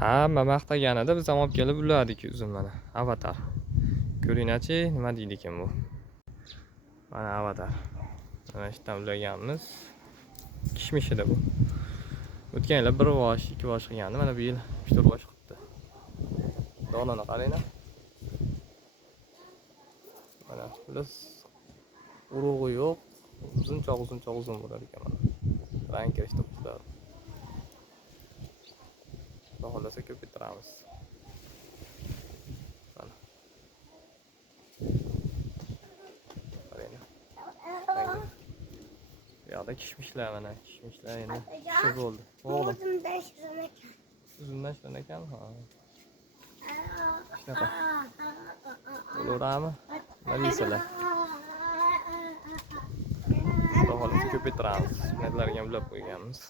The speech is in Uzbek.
Hamma maqtaganida biz ham olib kelib uladik uzumini. Avatar. Ko'ringlar-chi, nima deydi ekan bu? Mana avatar. Mana ishdan ulaganmiz. Kishmish edi bu. O'tgan yil 1 vosh, 2 vosh qilgandi. Mana bu yil 3-4 vosh qildi. Donani qaranglar. Mana biz urug'i yo'q. Uzun bo'lar ekan mana. Rang kirishdi qushlar. Xohlasa ko'paytiramiz. Mana. Qaranglar. Bu yoqda kishmishlar mana, kishmishlar endi pishib bo'ldi. O'g'lim. Uzumdan shundan ekan, ha. Shunaqa. Bo'laveradimi? Nima deysizlar? Xudo xohlasa ko'paytiramiz. Netlarga ulab qo'yganmiz.